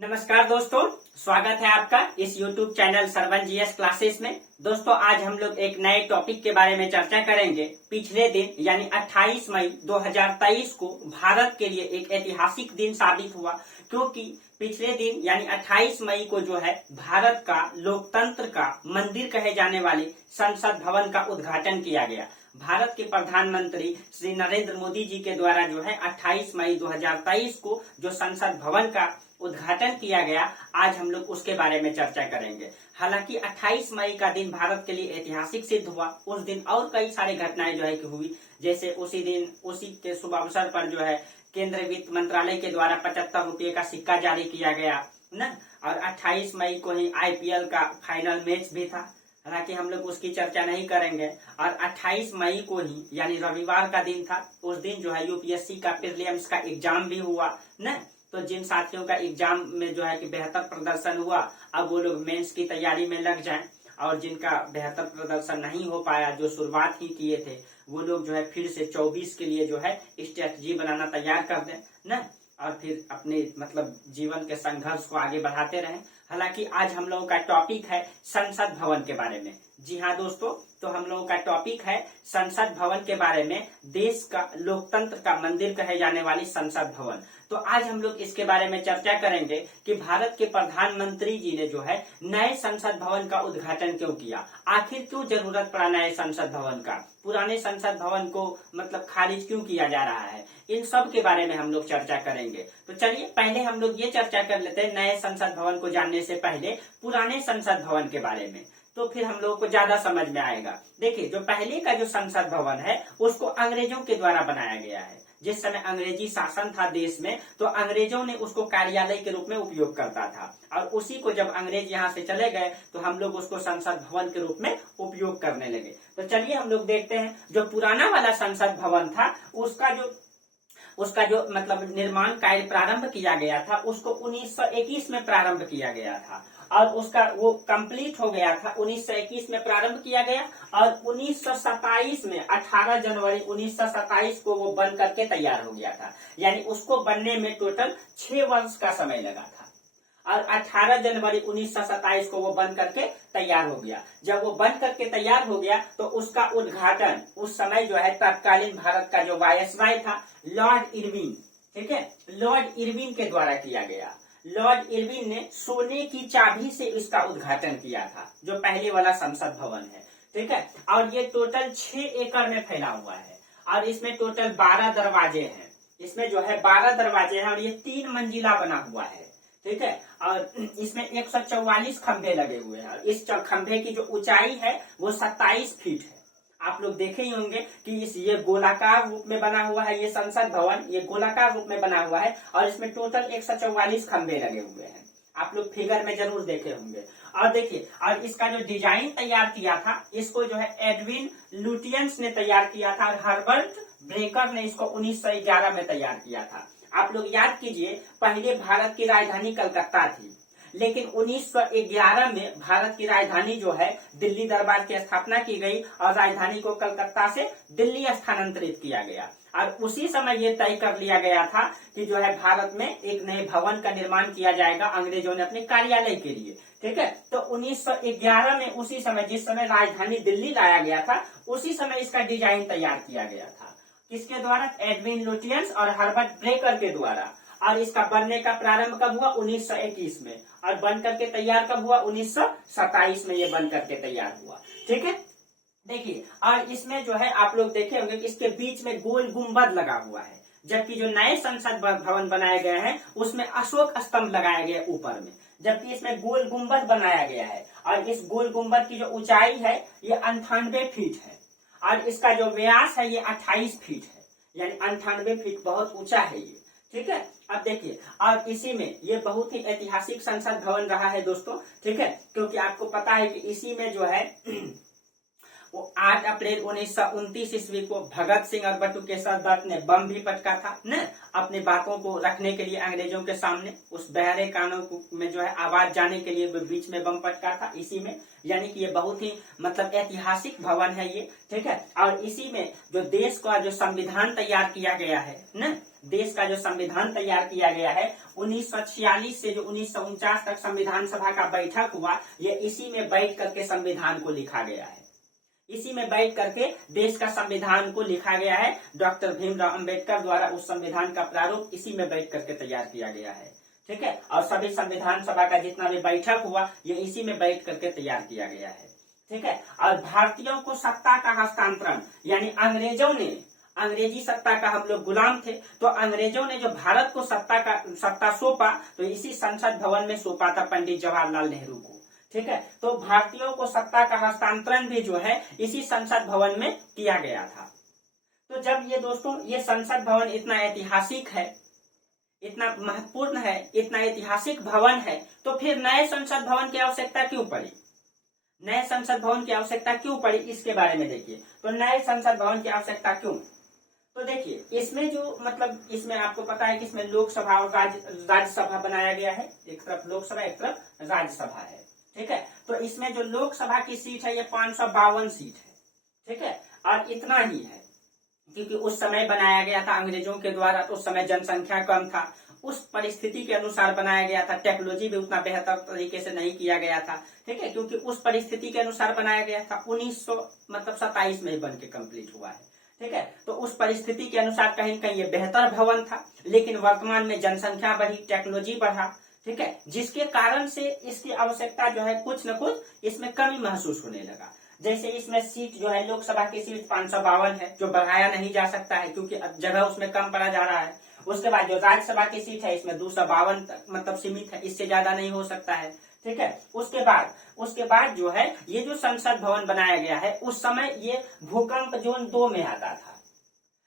नमस्कार दोस्तों, स्वागत है आपका इस YouTube channel Sarvan GS classes में। दोस्तों आज हम लोग एक नए टॉपिक के बारे में चर्चा करेंगे। पिछले दिन यानी 28 मई 2023 को भारत के लिए एक ऐतिहासिक दिन साबित हुआ, क्योंकि पिछले दिन यानी 28 मई को जो है भारत का लोकतंत्र का मंदिर कहे जाने वाले संसद भवन का उद्घाटन किया गया। भारत के प्रधानमंत्री श्री नरेंद्र मोदी जी के द्वारा जो है 28 मई 2023 को जो संसद भवन का उद्घाटन किया गया, आज हम लोग उसके बारे में चर्चा करेंगे। हालांकि 28 मई का दिन भारत के लिए ऐतिहासिक सिद्ध हुआ। उस दिन और कई सारी घटनाएं जो है कि हुई, जैसे उसी के शुभ अवसर पर जो है केंद्रीय वित्त मंत्रालय के द्वारा 75 रुपये का सिक्का जारी किया गया न। और 28 मई को ही IPL का फाइनल मैच भी था, हालांकि हम लोग उसकी चर्चा नहीं करेंगे। और 28 मई को ही यानी रविवार का दिन था, उस दिन जो है UPSC का प्रीलिम्स का एग्जाम भी हुआ न। तो जिन साथियों का एग्जाम में जो है कि बेहतर प्रदर्शन हुआ, अब वो लोग मेंस की तैयारी में लग जाएं। और जिनका बेहतर प्रदर्शन नहीं हो पाया, जो शुरुआत ही किए थे, वो लोग जो है फिर से 24 के लिए जो है स्ट्रेटजी बनाना तैयार कर दें न, और फिर अपने जीवन के संघर्ष को आगे बढ़ाते रहें। हालांकि आज हम लोगों का टॉपिक है संसद भवन के बारे में। जी हाँ दोस्तों, तो हम लोगों का टॉपिक है संसद भवन के बारे में, देश का लोकतंत्र का मंदिर कहे जाने वाली संसद भवन। तो आज हम लोग इसके बारे में चर्चा करेंगे कि भारत के प्रधानमंत्री जी ने जो है नए संसद भवन का उद्घाटन क्यों किया, आखिर क्यों जरूरत पड़ा नए संसद भवन का, पुराने संसद भवन को खारिज क्यों किया जा रहा है, इन सब के बारे में हम लोग चर्चा करेंगे। तो चलिए पहले हम लोग ये चर्चा कर लेते हैं नए संसद भवन को जानने से पहले पुराने संसद भवन के बारे में, तो फिर हम लोगों को ज्यादा समझ में आएगा। देखिए, जो पहले का जो संसद भवन है उसको अंग्रेजों के द्वारा बनाया गया है। जिस समय अंग्रेजी शासन था देश में, तो अंग्रेजों ने उसको कार्यालय के रूप में उपयोग करता था, और उसी को जब अंग्रेज यहाँ से चले गए तो हम लोग उसको संसद भवन के रूप में उपयोग करने लगे। तो चलिए हम लोग देखते हैं, जो पुराना वाला संसद भवन था उसका जो निर्माण कार्य प्रारंभ किया गया था, उसको 1921 में प्रारंभ किया गया था, और उसका वो कंप्लीट हो गया था। 1921 में प्रारंभ किया गया और 1927 में 18 जनवरी 1927 को वो बन करके तैयार हो गया था। यानी उसको बनने में टोटल 6 वर्ष का समय लगा था, और 18 जनवरी 1927 को वो बन करके तैयार हो गया। जब वो बन करके तैयार हो गया तो उसका उद्घाटन उस समय जो है तत्कालीन भारत का जो वायसराय था लॉर्ड इरविन, ठीक है, लॉर्ड इरविन के द्वारा किया गया। लॉर्ड इरविन ने सोने की चाबी से इसका उद्घाटन किया था, जो पहले वाला संसद भवन है, ठीक है। और ये टोटल 6 एकड़ में फैला हुआ है, और इसमें टोटल 12 दरवाजे हैं। इसमें जो है 12 दरवाजे हैं, और ये 3 मंजिला बना हुआ है, ठीक है। और इसमें 144 खंभे लगे हुए हैं, और इस खंभे की जो ऊंचाई है वो 27 फीट है। आप लोग देखे ही होंगे कि ये गोलाकार रूप में बना हुआ है, ये संसद भवन ये गोलाकार रूप में बना हुआ है, और इसमें टोटल 144 खंभे लगे हुए हैं। आप लोग फिगर में जरूर देखे होंगे। और देखिए, और इसका जो डिजाइन तैयार किया था, इसको जो है एडविन लुटियंस ने तैयार किया था, और हर्बर्ट ब्रेकर ने इसको 1911 में तैयार किया था। आप लोग याद कीजिए, पहले भारत की राजधानी कलकत्ता थी, लेकिन 1911 में भारत की राजधानी जो है दिल्ली दरबार की स्थापना की गई, और राजधानी को कलकत्ता से दिल्ली स्थानांतरित किया गया। और उसी समय ये तय कर लिया गया था कि जो है भारत में एक नए भवन का निर्माण किया जाएगा अंग्रेजों ने अपने कार्यालय के लिए, ठीक है। तो 1911 में उसी समय जिस समय राजधानी दिल्ली लाया गया था, उसी समय इसका डिजाइन तैयार किया गया था। किसके द्वारा? एडविन लुटियंस और हर्बर्ट ब्रेकर के द्वारा। और इसका बनने का प्रारंभ कब हुआ? 1921 में, और बन करके तैयार कब हुआ? 1927 में ये बन करके तैयार हुआ, ठीक है। देखिए, और इसमें जो है आप लोग देखे होंगे कि इसके बीच में गोल गुंबद लगा हुआ है, जबकि जो नए संसद भवन बनाए गए हैं उसमें अशोक स्तंभ लगाए गए ऊपर में, जबकि इसमें गोल गुंबद बनाया गया है। और इस गोल गुंबद की जो ऊंचाई है ये 98 फीट है, और इसका जो व्यास है ये 28 फीट है, यानी 98 फीट बहुत ऊंचा है ये, ठीक है। अब देखिए, और इसी में ये बहुत ही ऐतिहासिक संसद भवन रहा है दोस्तों, ठीक है, क्योंकि आपको पता है कि इसी में जो है 8 अप्रैल 1929 ईस्वी को भगत सिंह और बटुकेश्वर दत्त ने बम भी पटका था न, अपनी बातों को रखने के लिए अंग्रेजों के सामने। उस बहरे कानों में जो है आवाज जाने के लिए बीच में बम पटका था इसी में। यानी कि ये बहुत ही मतलब ऐतिहासिक भवन है ये, ठीक है। और इसी में जो देश का जो संविधान तैयार किया गया है न, देश का जो संविधान तैयार किया गया है 1946 से जो 1949 तक संविधान सभा का बैठक हुआ, ये इसी में बैठ करके संविधान को लिखा गया है। इसी में बैठ करके देश का संविधान को लिखा गया है। डॉक्टर भीमराव अंबेडकर द्वारा उस संविधान का प्रारूप इसी में बैठ करके तैयार किया गया है, ठीक है। और सभी संविधान सभा का जितना भी बैठक हुआ ये इसी में बैठ करके तैयार किया गया है, ठीक है। और भारतीयों को सत्ता का हस्तांतरण, यानी अंग्रेजों ने, अंग्रेजी सत्ता का हम लोग गुलाम थे, तो अंग्रेजों ने जो भारत को सत्ता सौंपा तो इसी संसद भवन में सौंपा था पंडित जवाहरलाल नेहरू को, ठीक है। तो भारतीयों को सत्ता का हस्तांतरण भी जो है इसी संसद भवन में किया गया था। तो जब ये दोस्तों ये संसद भवन इतना ऐतिहासिक है, इतना महत्वपूर्ण है, इतना ऐतिहासिक भवन है, तो फिर नए संसद भवन की आवश्यकता क्यों पड़ी? नए संसद भवन की आवश्यकता क्यों पड़ी इसके बारे में देखिए। तो नए संसद भवन की आवश्यकता क्यों? तो देखिए इसमें जो मतलब इसमें आपको पता है कि इसमें लोकसभा और राज्यसभा बनाया गया है। एक तरफ लोकसभा एक तरफ राज्यसभा है, ठीक है। तो इसमें जो लोकसभा की सीट है ये 552 सीट है, ठीक है। और इतना ही है क्योंकि उस समय बनाया गया था अंग्रेजों के द्वारा, तो उस समय जनसंख्या कम था, उस परिस्थिति के अनुसार बनाया गया था। टेक्नोलॉजी भी उतना बेहतर तरीके से नहीं किया गया था, ठीक है, क्योंकि उस परिस्थिति के अनुसार बनाया गया था। 1927 में ही बन के कम्प्लीट हुआ है, ठीक है। तो उस परिस्थिति के अनुसार कहीं कहीं ये बेहतर भवन था, लेकिन वर्तमान में जनसंख्या बढ़ी, टेक्नोलॉजी बढ़ा, ठीक है, जिसके कारण से इसकी आवश्यकता जो है कुछ न कुछ इसमें कमी महसूस होने लगा। जैसे इसमें सीट जो है लोकसभा की सीट 552 है, जो बढ़ाया नहीं जा सकता है क्योंकि जगह उसमें कम पड़ा जा रहा है। उसके बाद जो राज्यसभा की सीट है इसमें 252 तक मतलब सीमित है, इससे ज्यादा नहीं हो सकता है, ठीक है। उसके बाद जो है ये जो संसद भवन बनाया गया है उस समय ये भूकंप जोन 2 में आता था,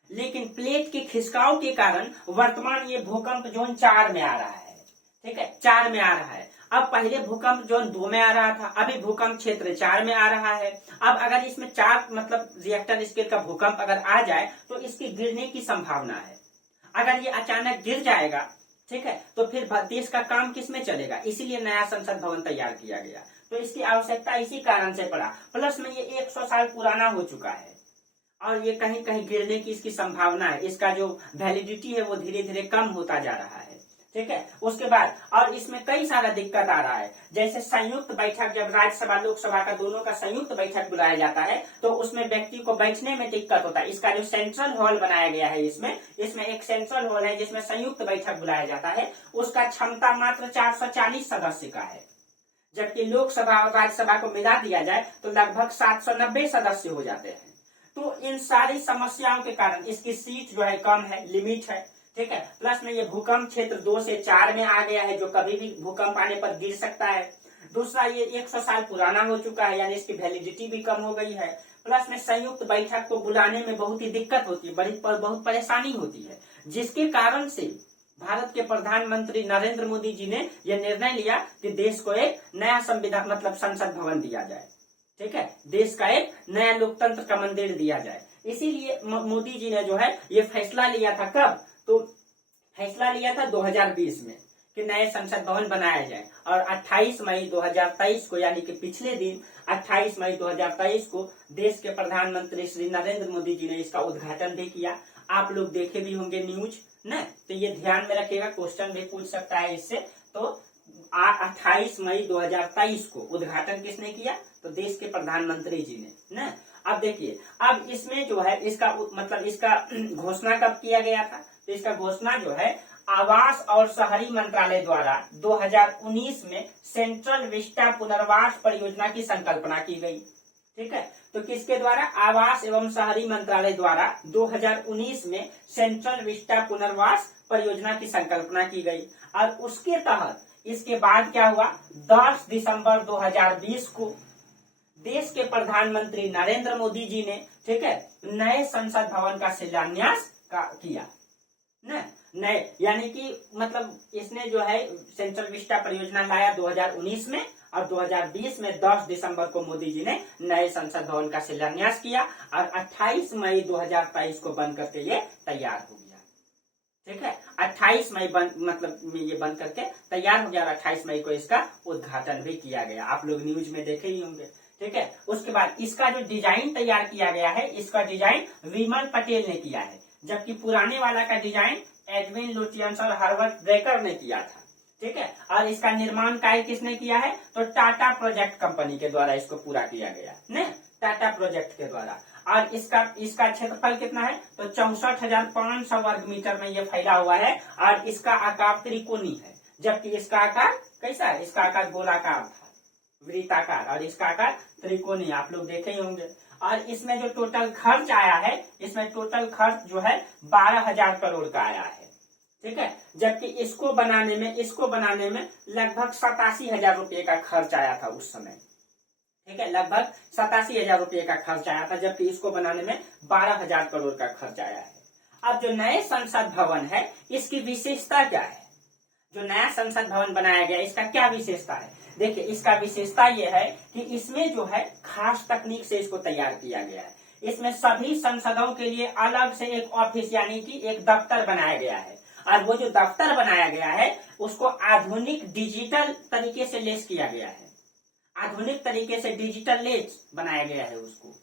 लेकिन प्लेट के खिसकाव के कारण वर्तमान ये भूकंप जोन 4 में आ रहा है, ठीक है, 4 में आ रहा है। अब पहले भूकंप जोन 2 में आ रहा था, अभी भूकंप क्षेत्र 4 में आ रहा है। अब अगर इसमें 4 मतलब रिएक्टर स्केल का भूकंप अगर आ जाए तो इसकी गिरने की संभावना है। अगर ये अचानक गिर जाएगा, ठीक है, तो फिर देश का काम किसमें चलेगा? इसीलिए नया संसद भवन तैयार किया गया। तो इसकी आवश्यकता इसी कारण से पड़ा। प्लस में ये 100 साल पुराना हो चुका है और ये कहीं कहीं गिरने की इसकी संभावना है। इसका जो वैलिडिटी है वो धीरे धीरे कम होता जा रहा है, ठीक है। उसके बाद और इसमें कई सारा दिक्कत आ रहा है, जैसे संयुक्त बैठक, जब राज्यसभा लोकसभा का दोनों का संयुक्त बैठक बुलाया जाता है तो उसमें व्यक्ति को बैठने में दिक्कत होता है। इसका जो सेंट्रल हॉल बनाया गया है इसमें एक सेंट्रल हॉल है जिसमें संयुक्त बैठक बुलाया जाता है, उसका क्षमता मात्र 440 सदस्य का है, जबकि लोकसभा और राज्यसभा को मिला दिया जाए तो लगभग 790 सदस्य हो जाते हैं। तो इन सारी समस्याओं के कारण इसकी सीट जो है कम है, लिमिट है, ठीक है। प्लस में ये भूकंप क्षेत्र 2 से 4 में आ गया है, जो कभी भी भूकंप आने पर गिर सकता है। दूसरा ये 100 साल पुराना हो चुका है, यानी इसकी वैलिडिटी भी कम हो गई है। प्लस में संयुक्त बैठक को बुलाने में बहुत ही दिक्कत होती है, बहुत परेशानी होती है, जिसके कारण से भारत के प्रधानमंत्री नरेंद्र मोदी जी ने यह निर्णय लिया कि देश को एक नया संविधान मतलब संसद भवन दिया जाए, ठीक है, देश का एक नया लोकतंत्र का मंदिर दिया जाए। इसीलिए मोदी जी ने जो है ये फैसला लिया था। कब? तो फैसला लिया था 2020 में कि नए संसद भवन बनाया जाए, और 28 मई 2023 को यानी कि पिछले दिन 28 मई 2023 को देश के प्रधानमंत्री श्री नरेंद्र मोदी जी ने इसका उद्घाटन भी किया। आप लोग देखे भी होंगे न्यूज न, तो ये ध्यान में रखिएगा, क्वेश्चन भी पूछ सकता है इससे। तो 28 मई 2023 को उद्घाटन किसने किया? तो देश के प्रधानमंत्री जी ने न। अब देखिए, अब इसमें जो है इसका मतलब इसका घोषणा कब किया गया था? तो इसका घोषणा जो है आवास और शहरी मंत्रालय द्वारा 2019 में सेंट्रल विस्टा पुनर्वास परियोजना की संकल्पना की गई, ठीक है। तो किसके द्वारा? आवास एवं शहरी मंत्रालय द्वारा 2019 में सेंट्रल विस्टा पुनर्वास परियोजना की संकल्पना की गई, और उसके तहत इसके बाद क्या हुआ? 10 दिसंबर 2020 को देश के प्रधानमंत्री नरेंद्र मोदी जी ने, ठीक है, नए संसद भवन का शिलान्यास किया न। नए, यानी कि मतलब इसने जो है सेंट्रल विस्टा परियोजना लाया 2019 में, और 2020 में 10 दिसंबर को मोदी जी ने नए संसद भवन का शिलान्यास किया और 28 मई 2023 को बन करके ये तैयार हो गया। ठीक है, 28 मई मतलब ये बन करके तैयार हो गया और 28 मई को इसका उद्घाटन भी किया गया। आप लोग न्यूज में देखे ही होंगे। ठीक है, उसके बाद इसका जो डिजाइन तैयार किया गया है, इसका डिजाइन विमल पटेल ने किया है, जबकि पुराने वाला का डिजाइन एडविन लुटियंस और हर्बर्ट ब्रेकर ने किया था। ठीक है, और इसका निर्माण कार्य किसने किया है, तो टाटा प्रोजेक्ट कंपनी के द्वारा इसको पूरा किया गया ने, टाटा प्रोजेक्ट के द्वारा। और इसका क्षेत्रफल कितना है, तो 64,500 वर्ग मीटर में ये फैला हुआ है और इसका आकार त्रिकोणी है, जबकि इसका आकार कैसा है, इसका आकार गोलाकार था, वृत्ताकार, और इसका आकार त्रिकोणी, आप लोग देखे ही होंगे। और इसमें जो टोटल खर्च आया है, इसमें टोटल खर्च जो है 12,000 करोड़ का आया है। ठीक है, जबकि इसको बनाने में लगभग 87,000 रुपये का खर्च आया था उस समय। ठीक है, लगभग 87,000 रुपये का खर्च आया था, जबकि इसको बनाने में 12,000 करोड़ का खर्च आया है। अब जो नए संसद भवन है, इसकी विशेषता क्या है, जो नया संसद भवन बनाया गया इसका क्या विशेषता है। देखिए, इसका विशेषता यह है कि इसमें जो है खास तकनीक से इसको तैयार किया गया है। इसमें सभी संसदों के लिए अलग से एक ऑफिस यानी कि एक दफ्तर बनाया गया है, और वो जो दफ्तर बनाया गया है उसको आधुनिक डिजिटल तरीके से लेस किया गया है, आधुनिक तरीके से डिजिटल लेस बनाया गया है उसको।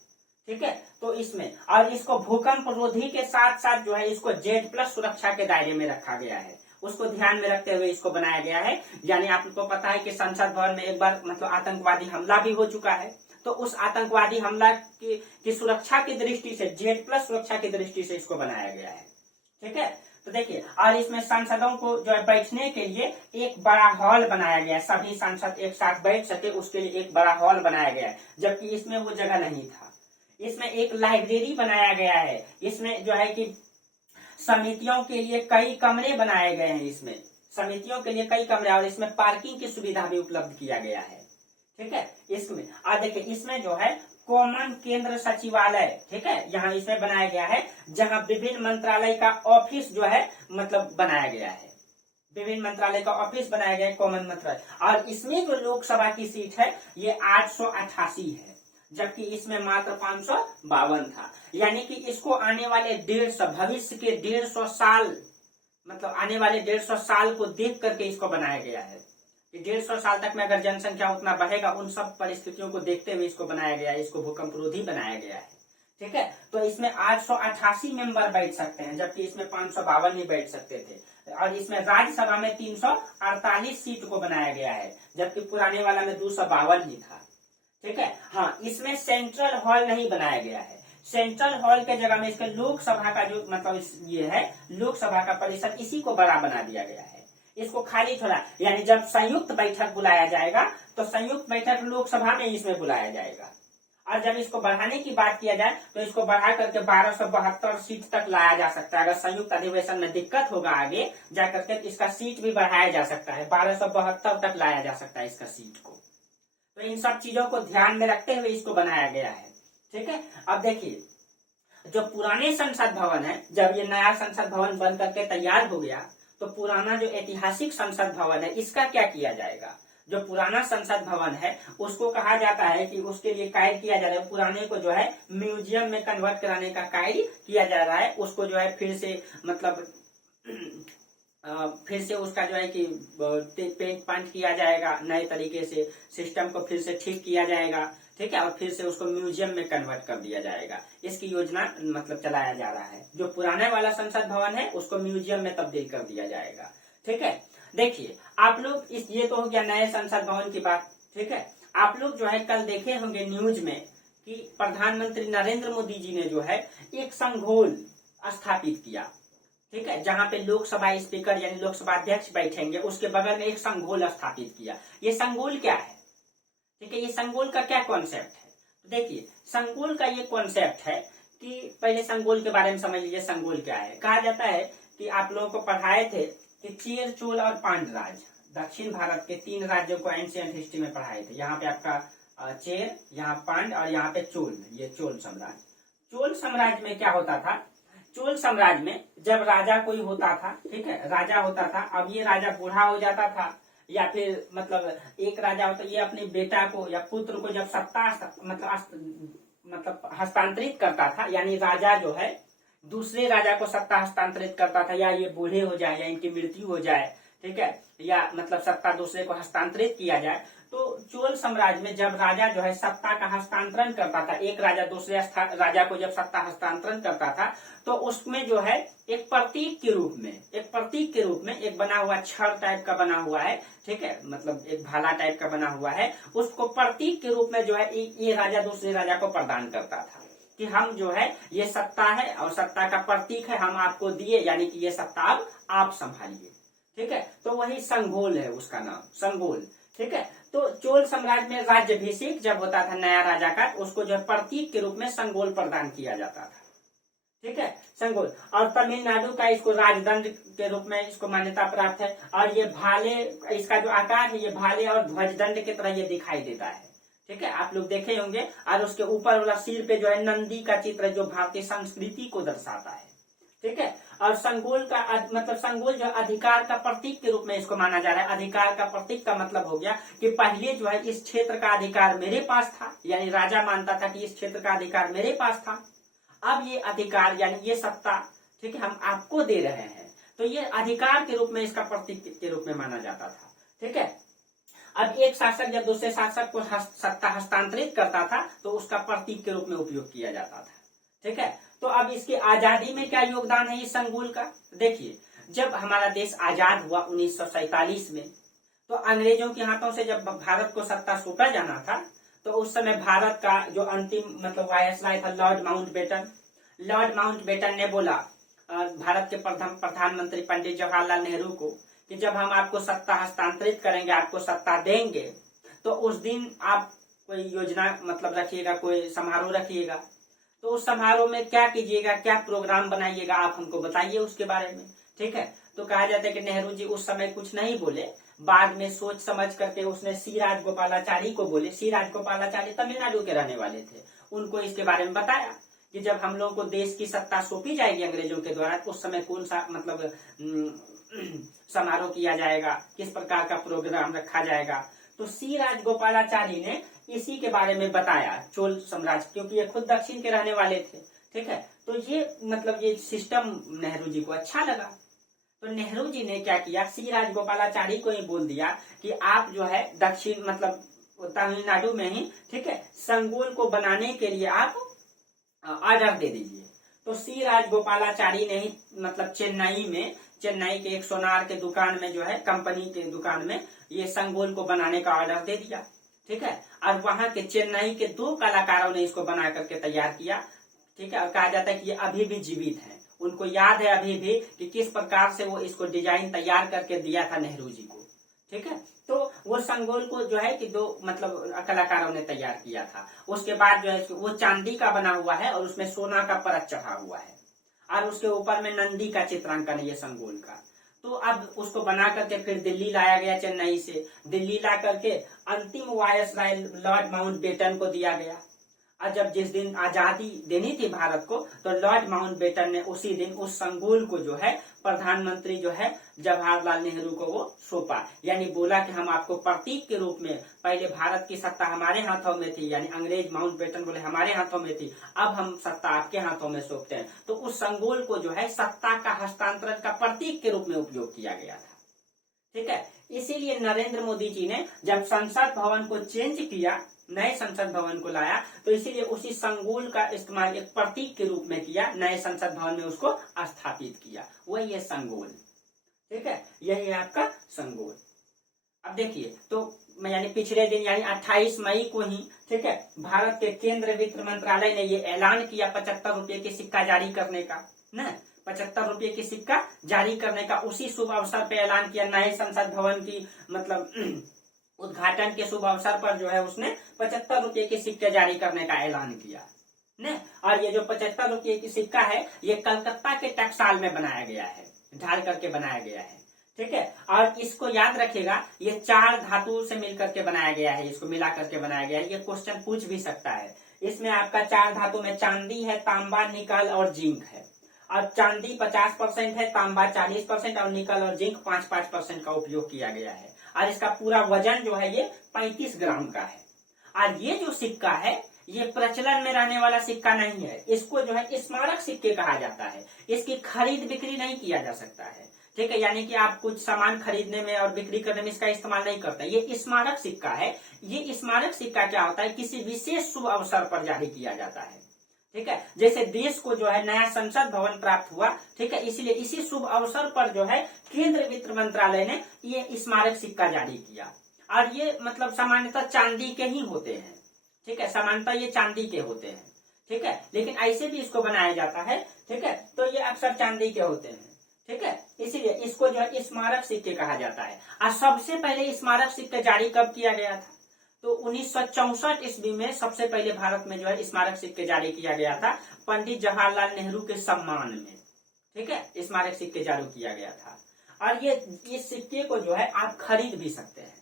ठीक है, तो इसमें और इसको भूकंप रोधी के साथ साथ जो है इसको Z+ सुरक्षा के दायरे में रखा गया है, उसको ध्यान में रखते हुए इसको बनाया गया है। यानी आपको पता है कि संसद भवन में एक बार मतलब आतंकवादी हमला भी हो चुका है, तो उस आतंकवादी हमला की सुरक्षा की दृष्टि से Z+ सुरक्षा की दृष्टि से इसको बनाया गया है। ठीक है, तो देखिए, और इसमें सांसदों को जो है बैठने के लिए एक बड़ा हॉल बनाया गया है, सभी सांसद एक साथ बैठ सके उसके लिए एक बड़ा हॉल बनाया गया है, जबकि इसमें वो जगह नहीं था। इसमें एक लाइब्रेरी बनाया गया है, इसमें जो है कि समितियों के लिए कई कमरे बनाए गए हैं, इसमें समितियों के लिए कई कमरे, और इसमें पार्किंग की सुविधा भी उपलब्ध किया गया है। ठीक है, इसमें और देखिए इसमें जो है कॉमन केंद्र सचिवालय, ठीक है, यहाँ इसमें बनाया गया है, जहाँ विभिन्न मंत्रालय का ऑफिस जो है मतलब बनाया गया है, विभिन्न मंत्रालय का ऑफिस बनाया गया है, कॉमन मंत्रालय। और इसमें जो लोकसभा की सीट है ये 888 है, जबकि इसमें मात्र 552 था। यानी कि इसको आने वाले 150 भविष्य के 150 साल मतलब आने वाले 150 साल को देख करके इसको बनाया गया है कि 150 साल तक में अगर जनसंख्या उतना बढ़ेगा, उन सब परिस्थितियों को देखते हुए इसको बनाया गया है, इसको भूकंप रोधी बनाया गया है। ठीक है, तो इसमें 888 मेंबर बैठ सकते हैं, जबकि इसमें 552 ही बैठ सकते थे। और इसमें राज्यसभा में 348 सीट को बनाया गया है, जबकि पुराने वाला में 252 ही था। ठीक है, हाँ, इसमें सेंट्रल हॉल नहीं बनाया गया है, सेंट्रल हॉल के जगह में इसके लोकसभा का जो मतलब ये है लोकसभा का परिसर, इसी को बड़ा बना दिया गया है, इसको खाली छोड़ा। यानी जब संयुक्त बैठक बुलाया जाएगा तो संयुक्त बैठक लोकसभा में इसमें बुलाया जाएगा, और जब इसको बढ़ाने की बात किया जाए तो इसको बढ़ा करके 1272 सीट तक लाया जा सकता है। अगर संयुक्त अधिवेशन में दिक्कत होगा आगे जाकर के इसका सीट भी बढ़ाया जा सकता है, 1272 तक लाया जा सकता है इसका सीट को। तो इन सब चीजों को ध्यान में रखते हुए इसको बनाया गया है। ठीक है, अब देखिए जो पुराने संसद भवन है, जब ये नया संसद भवन बन करके तैयार हो गया तो पुराना जो ऐतिहासिक संसद भवन है इसका क्या किया जाएगा। जो पुराना संसद भवन है उसको कहा जाता है कि उसके लिए कार्य किया जा रहा है, पुराने को जो है म्यूजियम में कन्वर्ट कराने का कार्य किया जा रहा है। उसको जो है फिर से मतलब फिर से उसका जो है कि पेंट पांट किया जाएगा, नए तरीके से सिस्टम को फिर से ठीक किया जाएगा। ठीक है, और फिर से उसको म्यूजियम में कन्वर्ट कर दिया जाएगा, इसकी योजना मतलब चलाया जा रहा है। जो पुराने वाला संसद भवन है उसको म्यूजियम में तब्दील कर दिया जाएगा। ठीक है, देखिए आप लोग ये तो हो गया नए संसद भवन की बात। ठीक है, आप लोग जो है कल देखे होंगे न्यूज में कि प्रधानमंत्री नरेंद्र मोदी जी ने जो है एक संघोल स्थापित किया। ठीक है, जहां पे लोकसभा स्पीकर यानी लोकसभा अध्यक्ष बैठेंगे, उसके बगल में एक संघोल स्थापित किया। ये संघोल क्या है? ठीक है, ये संघोल का क्या कॉन्सेप्ट है? तो देखिए संघोल का ये कॉन्सेप्ट है कि पहले संघोल के बारे में समझ लीजिए। संघोल क्या है? कहा जाता है कि आप लोगों को पढ़ाए थे कि चेर, चोल और पांड्य राज, दक्षिण भारत के 3 राज्यों को एंशिएंट हिस्ट्री में पढ़ाए थे। यहाँ पे आपका चेर, यहाँ पांड्य और यहाँ पे चोल, ये चोल साम्राज्य। चोल साम्राज्य में क्या होता था? चोल साम्राज्य में जब राजा कोई होता था, ठीक है, राजा होता था, अब ये राजा बूढ़ा हो जाता था या फिर मतलब एक राजा होता, ये अपने बेटा को या पुत्र को जब सत्ता मतलब हस्तांतरित करता था, यानी राजा जो है दूसरे राजा को सत्ता हस्तांतरित करता था, या ये बूढ़े हो जाए या इनकी मृत्यु हो जाए, ठीक है, या मतलब सत्ता दूसरे को हस्तांतरित किया जाए, तो चोल साम्राज्य में जब राजा जो है सत्ता का हस्तांतरण करता था, एक राजा दूसरे राजा को जब सत्ता हस्तांतरण करता था, तो उसमें जो है एक प्रतीक के रूप में एक बना हुआ छड़ टाइप का बना हुआ है, ठीक है, मतलब एक भाला टाइप का बना हुआ है, उसको प्रतीक के रूप में जो है ये राजा दूसरे राजा को प्रदान करता था कि हम जो है ये सत्ता है और सत्ता का प्रतीक है, हम आपको दिए, यानी कि ये सत्ता अब आप संभालिए, ठीक है। तो वही संगोल है, उसका नाम संगोल, ठीक है। तो चोल साम्राज्य में राज्याभिषेक जब होता था नया राजा का, उसको जो प्रतीक के रूप में संगोल प्रदान किया जाता था, ठीक है, संगोल। और तमिलनाडु का इसको राजदंड के रूप में इसको मान्यता प्राप्त है, और ये भाले, इसका जो आकार है ये भाले और ध्वजदंड की तरह ये दिखाई देता है, ठीक है, आप लोग देखे होंगे। और उसके ऊपर वाला सिर पे जो है नंदी का चित्र जो भारतीय संस्कृति को दर्शाता है, ठीक है। और संगोल का मतलब संगोल जो अधिकार का प्रतीक के रूप में इसको माना जा रहा है। अधिकार का प्रतीक का मतलब हो गया कि पहले जो है इस क्षेत्र का अधिकार मेरे पास था, यानी राजा मानता था कि इस क्षेत्र का अधिकार मेरे पास था, अब ये अधिकार यानी ये सत्ता, ठीक है, हम आपको दे रहे हैं, तो ये अधिकार के रूप में इसका प्रतीक के रूप में माना जाता था, ठीक है। अब एक शासक जब दूसरे शासक को सत्ता हस्तांतरित करता था तो उसका प्रतीक के रूप में उपयोग किया जाता था, ठीक है। तो अब इसकी आजादी में क्या योगदान है इस संगोल का? देखिए, जब हमारा देश आजाद हुआ 1947 में, तो अंग्रेजों के हाथों से जब भारत को सत्ता सौंपा जाना था, तो उस समय भारत का जो अंतिम मतलब वायसराय था लॉर्ड माउंटबेटन ने बोला भारत के प्रधानमंत्री पंडित जवाहरलाल नेहरू को कि जब हम आपको सत्ता हस्तांतरित करेंगे, आपको सत्ता देंगे, तो उस दिन आप कोई योजना मतलब रखिएगा, कोई समारोह रखिएगा, तो उस समारोह में क्या कीजिएगा, क्या प्रोग्राम बनाइएगा, आप हमको बताइए उसके बारे में, ठीक है। तो कहा जाता है कि नेहरू जी उस समय कुछ नहीं बोले, बाद में सोच समझ करके उसने सी राजगोपालाचारी को बोले। सी राजगोपालाचारी तमिलनाडु के रहने वाले थे, उनको इसके बारे में बताया कि जब हम लोगों को देश की सत्ता सौंपी जाएगी अंग्रेजों के द्वारा, उस समय कौन सा मतलब समारोह किया जाएगा, किस प्रकार का प्रोग्राम रखा जाएगा। तो सी राजगोपालाचारी ने इसी के बारे में बताया चोल साम्राज्य, क्योंकि ये खुद दक्षिण के रहने वाले थे, ठीक है। तो ये मतलब ये सिस्टम नेहरू जी को अच्छा लगा, तो नेहरू जी ने क्या किया, सी राजगोपालाचारी को ही बोल दिया कि आप जो है दक्षिण मतलब तमिलनाडु में ही, ठीक है, संगोल को बनाने के लिए आप ऑर्डर दे दीजिए। तो सी राजगोपालाचारी ने ही मतलब चेन्नई के एक सोनार के दुकान में जो है कंपनी के दुकान में ये संगोल को बनाने का ऑर्डर दे दिया, ठीक है। और वहां के चेन्नई के 2 कलाकारों ने इसको बना करके तैयार किया, ठीक है। और कहा जाता है कि ये अभी भी जीवित है, उनको याद है अभी भी कि किस प्रकार से वो इसको डिजाइन तैयार करके दिया था नेहरू जी को, ठीक है। तो वो संगोल को जो है कि 2 मतलब कलाकारों ने तैयार किया था। उसके बाद जो है वो चांदी का बना हुआ है और उसमें सोना का परत चढ़ा हुआ है, और उसके ऊपर में नंदी का चित्रांकन है ये संगोल का। तो अब उसको बना करके फिर दिल्ली लाया गया, चेन्नई से दिल्ली ला करके अंतिम वायसराय लॉर्ड माउंटबेटन को दिया गया। और जब जिस दिन आजादी देनी थी भारत को, तो लॉर्ड माउंटबेटन ने उसी दिन उस संगोल को जो है प्रधानमंत्री जो है जवाहरलाल नेहरू को वो सौंपा, यानी बोला कि हम आपको प्रतीक के रूप में, पहले भारत की सत्ता हमारे हाथों में थी, यानी अंग्रेज माउंटबेटन बोले हमारे हाथों में थी, अब हम सत्ता आपके हाथों में सौंपते हैं। तो उस संगोल को जो है सत्ता का हस्तांतरण का प्रतीक के रूप में उपयोग किया गया था, ठीक है। इसीलिए नरेंद्र मोदी जी ने जब संसद भवन को चेंज किया, नए संसद भवन को लाया, तो इसीलिए उसी संगोल का इस्तेमाल एक प्रतीक के रूप में किया, नए संसद भवन में उसको स्थापित किया, वही है संगोल, ठीक है। यही है आपका संगोल। अब देखिए, तो यानी पिछले दिन यानी 28 मई को ही, ठीक है, भारत के केंद्रीय वित्त मंत्रालय ने ये ऐलान किया 75 रुपए के सिक्का जारी करने का, न 75 रुपए की सिक्का जारी करने का, उसी शुभ अवसर पे ऐलान किया। नए संसद भवन की मतलब उद्घाटन के शुभ अवसर पर जो है उसने 75 रुपए के सिक्के जारी करने का ऐलान किया ने। और ये जो 75 रुपए की सिक्का है ये कलकत्ता के टकसाल में बनाया गया है, ढाल करके बनाया गया है, ठीक है। और इसको याद रखिएगा, ये 4 धातुओं से मिलकर के बनाया गया है, इसको मिला करके बनाया गया है। ये क्वेश्चन पूछ भी सकता है। इसमें आपका 4 धातु में चांदी है, तांबा, निकल और जिंक है। और चांदी 50% है, तांबा 40% और निकल और जिंक 5-5% का उपयोग किया गया है। और इसका पूरा वजन जो है ये 35 ग्राम का है। और ये जो सिक्का है ये प्रचलन में रहने वाला सिक्का नहीं है, इसको जो है स्मारक सिक्के कहा जाता है। इसकी खरीद बिक्री नहीं किया जा सकता है, ठीक है। यानी कि आप कुछ सामान खरीदने में और बिक्री करने में इसका इस्तेमाल नहीं करते। ये स्मारक सिक्का है। ये स्मारक सिक्का क्या होता है, किसी विशेष शुभ अवसर पर जारी किया जाता है, ठीक है। जैसे देश को जो है नया संसद भवन प्राप्त हुआ, ठीक है, इसलिए इसी शुभ अवसर पर जो है केंद्रीय वित्त मंत्रालय ने ये स्मारक सिक्का जारी किया। और ये मतलब सामान्यतः चांदी के ही होते हैं, ठीक है, सामान्यतः ये चांदी के होते हैं, ठीक है। लेकिन ऐसे भी इसको बनाया जाता है, ठीक है, तो ये अक्सर चांदी के होते हैं, ठीक है। इसीलिए इसको जो है स्मारक सिक्के कहा जाता है। और सबसे पहले स्मारक सिक्के जारी कब किया गया था, तो 1964 ईस्वी में सबसे पहले भारत में जो है स्मारक सिक्के जारी किया गया था, पंडित जवाहरलाल नेहरू के सम्मान में, ठीक है, स्मारक सिक्के जारी किया गया था। और ये इस सिक्के को जो है आप खरीद भी सकते हैं,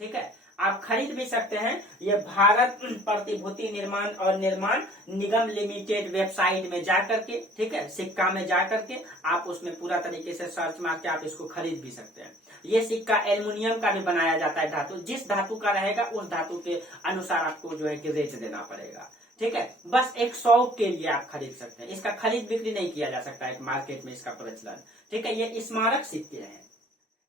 ठीक है, आप खरीद भी सकते हैं। ये भारत प्रतिभूति निर्माण और निर्माण निगम लिमिटेड वेबसाइट में जाकर के, ठीक है, सिक्का में जाकर के आप उसमें पूरा तरीके से सर्च मार के आप इसको खरीद भी सकते हैं। ये सिक्का एल्युमिनियम का भी बनाया जाता है धातु, जिस धातु का रहेगा उस धातु के अनुसार आपको जो है कि रेट देना पड़ेगा, ठीक है। बस एक शौक के लिए आप खरीद सकते हैं, इसका खरीद बिक्री नहीं किया जा सकता है मार्केट में इसका प्रचलन, ठीक है। ये स्मारक सिक्के हैं,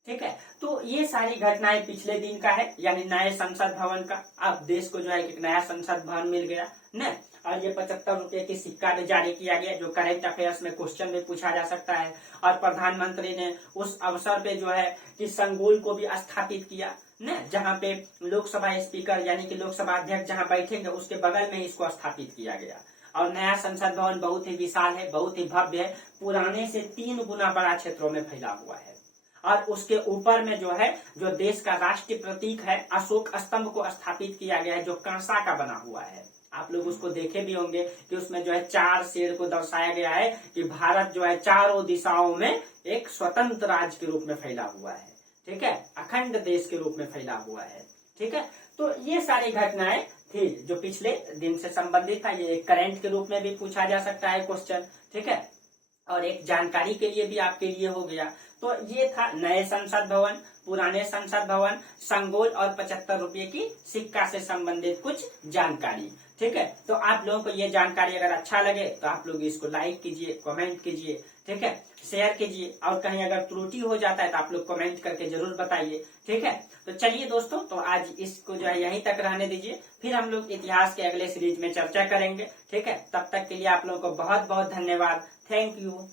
ठीक है। तो ये सारी घटनाएं पिछले दिन का है, यानी नए संसद भवन का। अब देश को जो है एक नया संसद भवन मिल गया न, और ये 75 रुपए की सिक्का भी जारी किया गया, जो करेंट अफेयर्स में क्वेश्चन में पूछा जा सकता है। और प्रधानमंत्री ने उस अवसर पे जो है कि संगोल को भी स्थापित किया न, जहाँ पे लोकसभा स्पीकर यानी कि लोकसभा अध्यक्ष जहाँ बैठेंगे उसके बगल में इसको स्थापित किया गया। और नया संसद भवन बहुत ही विशाल है, बहुत ही भव्य है, पुराने से 3 गुना बड़ा क्षेत्रों में फैला हुआ है। और उसके ऊपर में जो है जो देश का राष्ट्रीय प्रतीक है अशोक स्तंभ को स्थापित किया गया है, जो कांसा का बना हुआ है। आप लोग उसको देखे भी होंगे कि उसमें जो है 4 शेर को दर्शाया गया है कि भारत जो है चारों दिशाओं में एक स्वतंत्र राज्य के रूप में फैला हुआ है, ठीक है, अखंड देश के रूप में फैला हुआ है, ठीक है। तो ये सारी घटनाएं थी जो पिछले दिन से संबंधित था। ये एक करेंट के रूप में भी पूछा जा सकता है क्वेश्चन, ठीक है, और एक जानकारी के लिए भी आपके लिए हो गया। तो ये था नए संसद भवन, पुराने संसद भवन, संगोल और 75 रुपए की सिक्का से संबंधित कुछ जानकारी, ठीक है। तो आप लोगों को ये जानकारी अगर अच्छा लगे तो आप लोग इसको लाइक कीजिए, कमेंट कीजिए, ठीक है, शेयर कीजिए। और कहीं अगर त्रुटि हो जाता है तो आप लोग कमेंट करके जरूर बताइए, ठीक है। तो चलिए दोस्तों, तो आज इसको जो है यहीं तक रहने दीजिए, फिर हम लोग इतिहास के अगले सीरीज में चर्चा करेंगे, ठीक है। तब तक के लिए आप लोगों को बहुत बहुत धन्यवाद। Thank you.